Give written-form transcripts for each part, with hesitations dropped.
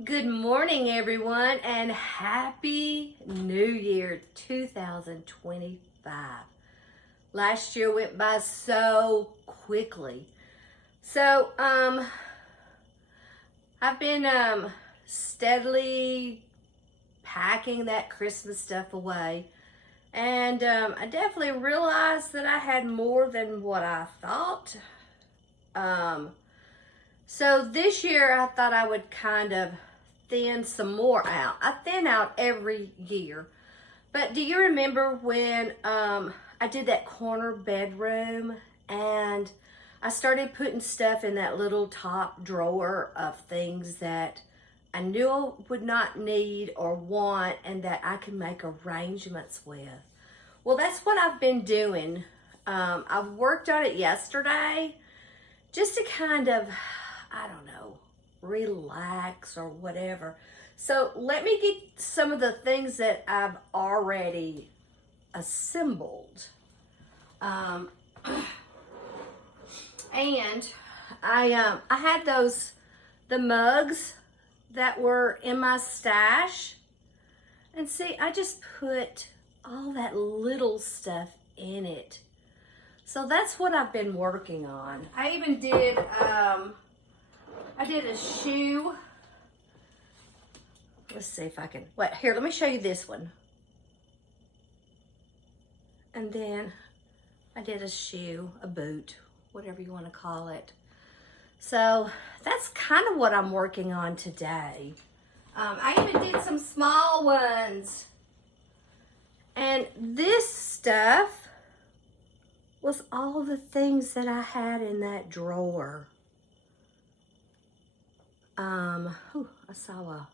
Good morning, everyone, and Happy New Year 2025. Last year went by so quickly. So, I've been steadily packing that Christmas stuff away, and I definitely realized that I had more than what I thought. So this year I thought I would kind of thin some more out. I thin out every year. But do you remember when I did that corner bedroom and I started putting stuff in that little top drawer of things that I knew I would not need or want and that I can make arrangements with? Well, that's what I've been doing. I worked on it yesterday just to kind of, I don't know, relax or whatever. So let me get some of the things that I've already assembled. And I had the mugs that were in my stash. And see, I just put all that little stuff in it. So that's what I've been working on. I even did, I did a shoe. Let's see if I can, wait, here, let me show you this one. And then I did a shoe, a boot, whatever you want to call it. So that's kind of what I'm working on today. I even did some small ones. And this stuff was all the things that I had in that drawer. I saw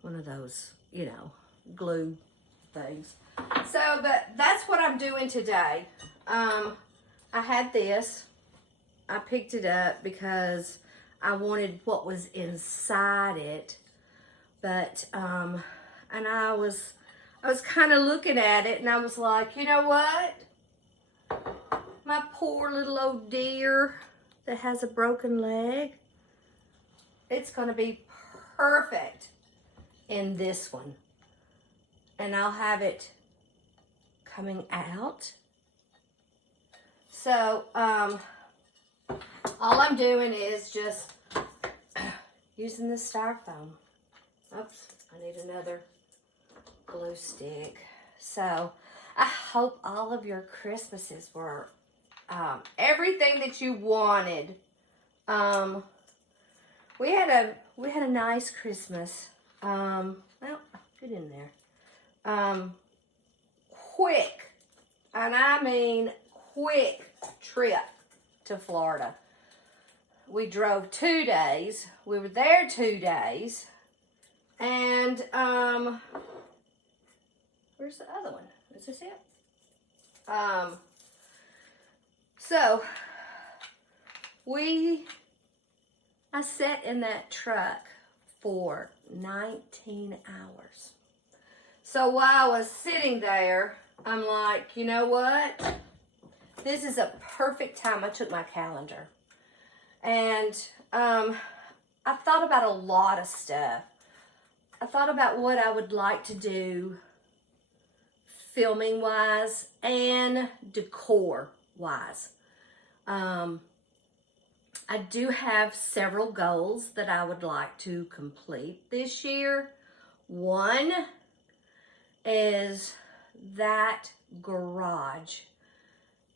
one of those, glue things. So, but that's what I'm doing today. I had this. I picked it up because I wanted what was inside it. But, and I was kind of looking at it and I was like, you know what? My poor little old deer that has a broken leg, it's going to be perfect in this one. And I'll have it coming out. So, all I'm doing is just using the styrofoam. Oops, I need another glue stick. So I hope all of your Christmases were everything that you wanted. We had a nice Christmas. Well, get in there. Quick, and I mean quick trip to Florida. We drove 2 days. We were there 2 days. And where's the other one? Is this it? So I sat in that truck for 19 hours. So while I was sitting there, I'm like, you know what? This is a perfect time. I took my calendar. And I thought about a lot of stuff. I thought about what I would like to do filming wise and decor wise. I do have several goals that I would like to complete this year. One is that garage.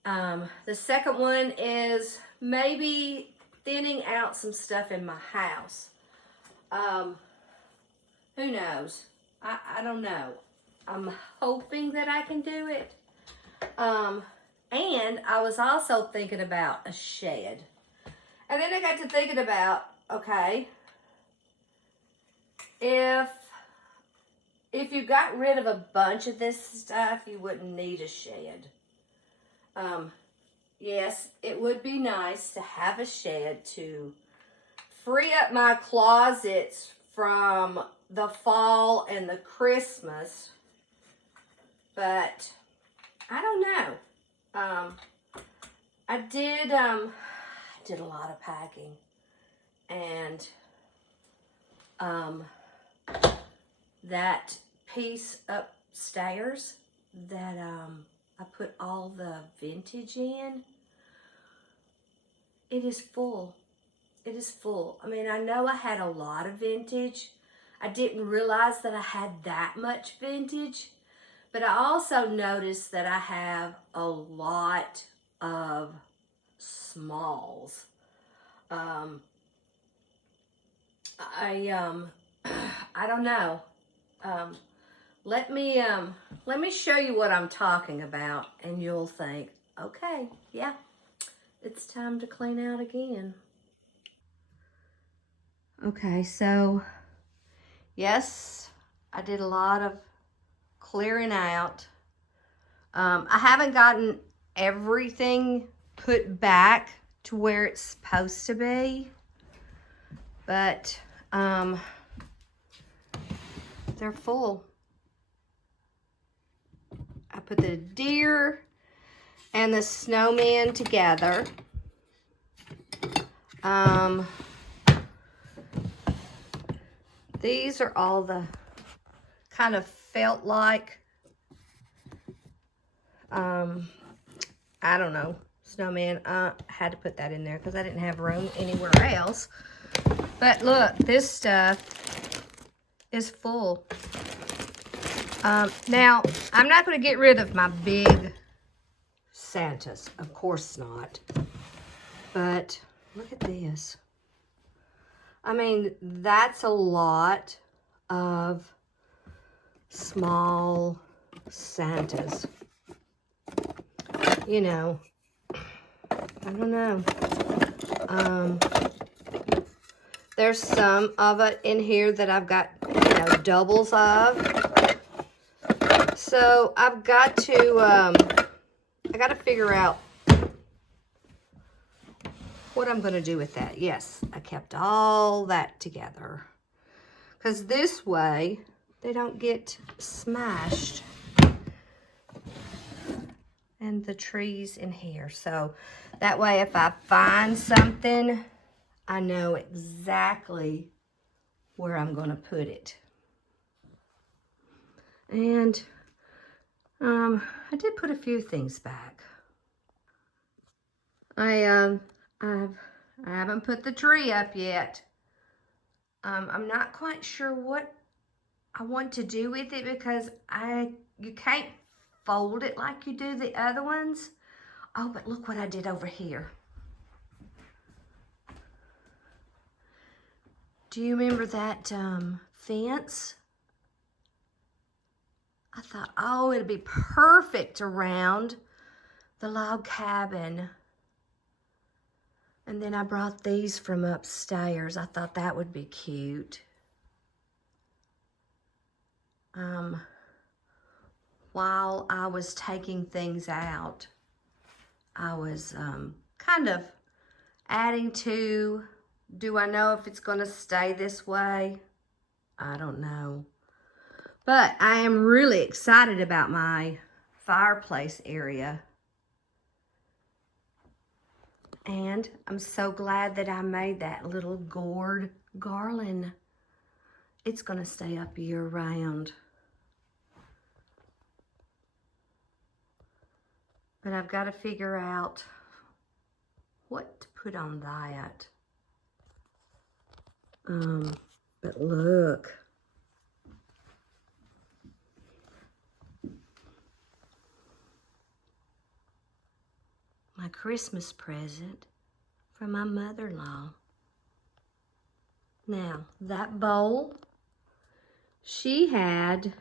The second one is maybe thinning out some stuff in my house. Who knows? I don't know. I'm hoping that I can do it. And I was also thinking about a shed. And then I got to thinking about, okay, if you got rid of a bunch of this stuff, you wouldn't need a shed. Yes, it would be nice to have a shed to free up my closets from the fall and the Christmas, but I don't know. I did a lot of packing. And that piece upstairs that I put all the vintage in, it is full. It is full. I mean, I know I had a lot of vintage. I didn't realize that I had that much vintage, but I also noticed that I have a lot of smalls. I don't know. Let me show you what I'm talking about, and you'll think, okay, yeah, it's time to clean out again. Okay, so yes, I did a lot of clearing out. I haven't gotten everything put back to where it's supposed to be, but they're full. I put the deer and the snowman together. These are all the kind of felt like, I don't know, snowman. I had to put that in there because I didn't have room anywhere else. But look, this stuff is full. Now, I'm not going to get rid of my big Santas. Of course not. But look at this. I mean, that's a lot of small Santas. You know, I don't know. There's some of it in here that I've got, you know, doubles of. So I've got to, I got to figure out what I'm going to do with that. Yes, I kept all that together. Because this way, they don't get smashed. And the trees in here. So that way, if I find something, I know exactly where I'm going to put it. And I did put a few things back. I haven't put the tree up yet. I'm not quite sure what I want to do with it because you can't fold it like you do the other ones. Oh, but look what I did over here. Do you remember that fence? I thought, oh, it'd be perfect around the log cabin. And then I brought these from upstairs. I thought that would be cute. While I was taking things out, I was kind of adding to, do I know if it's going to stay this way? I don't know. But I am really excited about my fireplace area. And I'm so glad that I made that little gourd garland. It's going to stay up year round. But I've got to figure out what to put on that. But look. My Christmas present from my mother-in-law. Now, that bowl, she had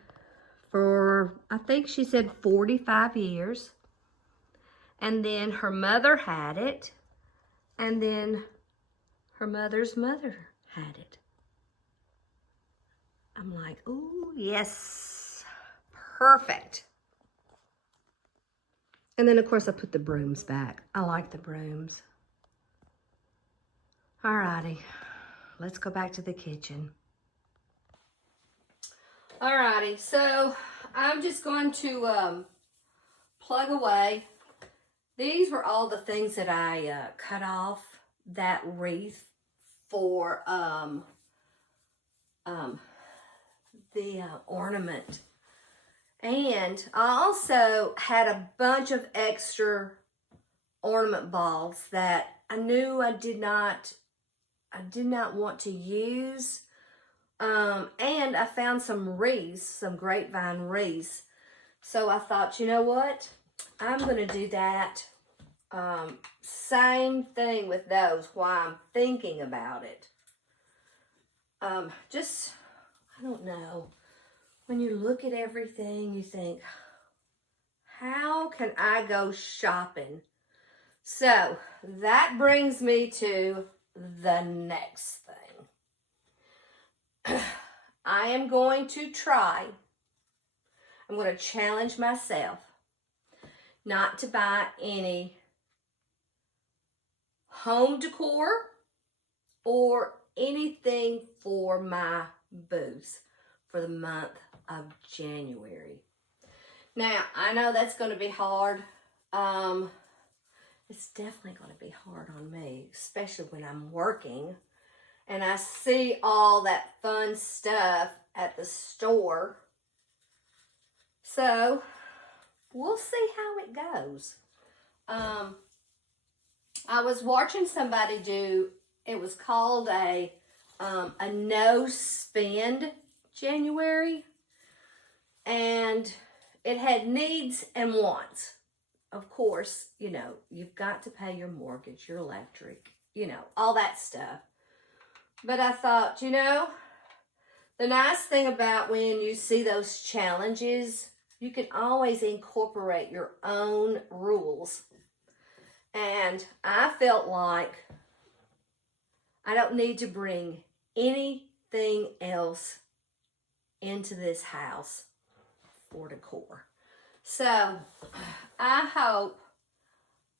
for, I think she said 45 years. And then her mother had it. And then her mother's mother had it. I'm like, ooh, yes, perfect. And then, of course, I put the brooms back. I like the brooms. Alrighty, let's go back to the kitchen. Alrighty, so I'm just going to plug away. These were all the things that I cut off that wreath for the ornament. And I also had a bunch of extra ornament balls that I knew I did not want to use. And I found some wreaths, some grapevine wreaths. So I thought, you know what? I'm going to do that. Same thing with those while I'm thinking about it. Just, I don't know. When you look at everything, you think, how can I go shopping? So that brings me to the next thing. I am going to try, I'm going to challenge myself not to buy any home decor or anything for my booth for the month of January. Now, I know that's going to be hard. It's definitely going to be hard on me, especially when I'm working and I see all that fun stuff at the store. So, we'll see how it goes. I was watching somebody do, it was called a no spend January, and it had needs and wants. Of course, you know, you've got to pay your mortgage, your electric, you know, all that stuff. But I thought, you know, the nice thing about when you see those challenges, you can always incorporate your own rules. And I felt like I don't need to bring anything else into this house for decor. So I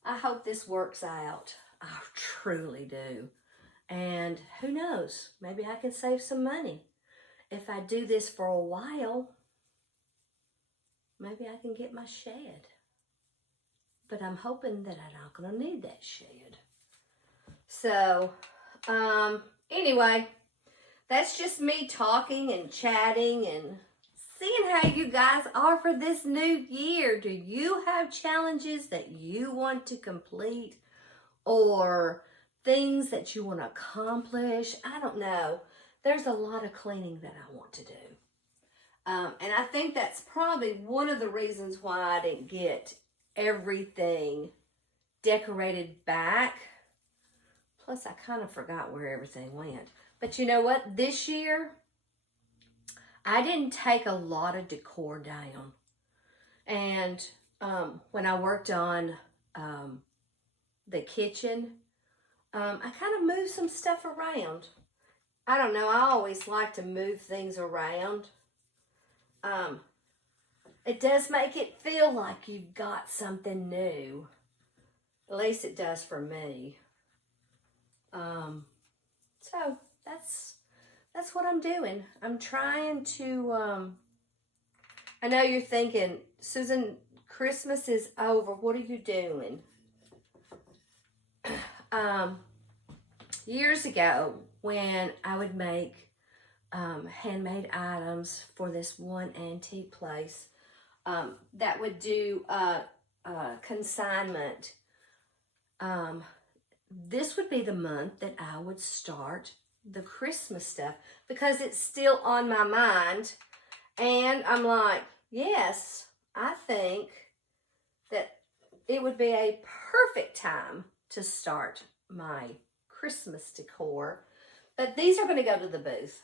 hope this works out. I truly do. And who knows, maybe I can save some money. If I do this for a while, maybe I can get my shed. But I'm hoping that I'm not going to need that shed. So, anyway, that's just me talking and chatting and seeing how you guys are for this new year. Do you have challenges that you want to complete or things that you want to accomplish? I don't know. There's a lot of cleaning that I want to do. And I think that's probably one of the reasons why I didn't get everything decorated back. Plus, I kind of forgot where everything went. But you know what? This year, I didn't take a lot of decor down. And when I worked on the kitchen, I kind of moved some stuff around. I don't know. I always like to move things around. It does make it feel like you've got something new. At least it does for me. So that's what I'm doing. I'm trying to, I know you're thinking, Susan, Christmas is over. What are you doing? Years ago, when I would make handmade items for this one antique place that would do consignment, this would be the month that I would start the Christmas stuff because it's still on my mind. And I'm like, yes, I think that it would be a perfect time to start my Christmas decor. But these are going to go to the booth.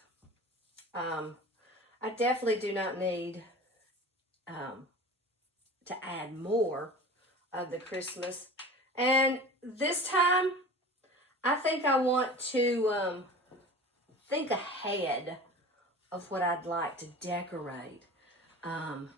I definitely do not need to add more of the Christmas. And this time, I think I want to think ahead of what I'd like to decorate. While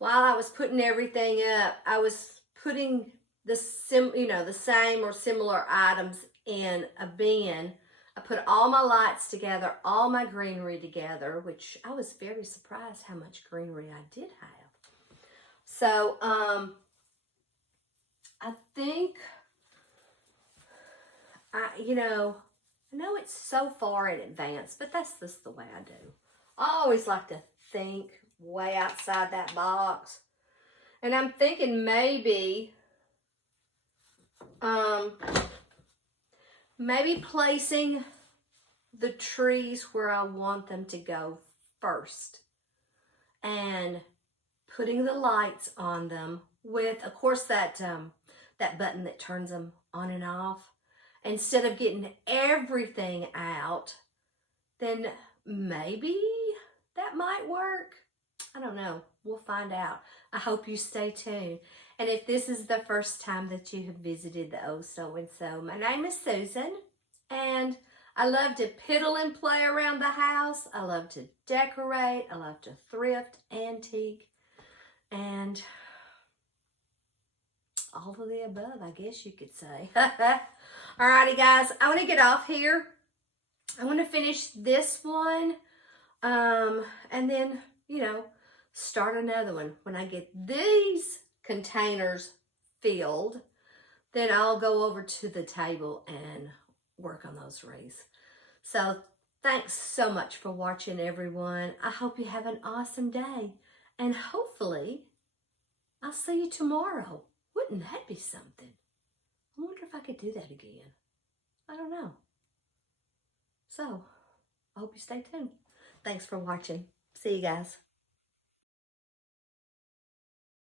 I was putting everything up, I was putting the same or similar items in a bin. I put all my lights together, all my greenery together, which I was very surprised how much greenery I did have. So, I think, you know, I know it's so far in advance, but that's just the way I do. I always like to think way outside that box. And I'm thinking maybe, maybe placing the trees where I want them to go first. And putting the lights on them with, of course, that button that turns them on and off. Instead of getting everything out, then maybe that might work. I don't know. We'll find out. I hope you stay tuned. And if this is the first time that you have visited the Oh So and So, my name is Susan, and I love to piddle and play around the house. I love to decorate. I love to thrift, antique, and all of the above, I guess you could say. Alrighty, guys, I want to get off here. I want to finish this one, and then, you know, start another one. When I get these containers filled, then I'll go over to the table and work on those wreaths. So thanks so much for watching, everyone. I hope you have an awesome day, and hopefully I'll see you tomorrow. Wouldn't that be something? I wonder if I could do that again. I don't know. So I hope you stay tuned. Thanks for watching. See you guys.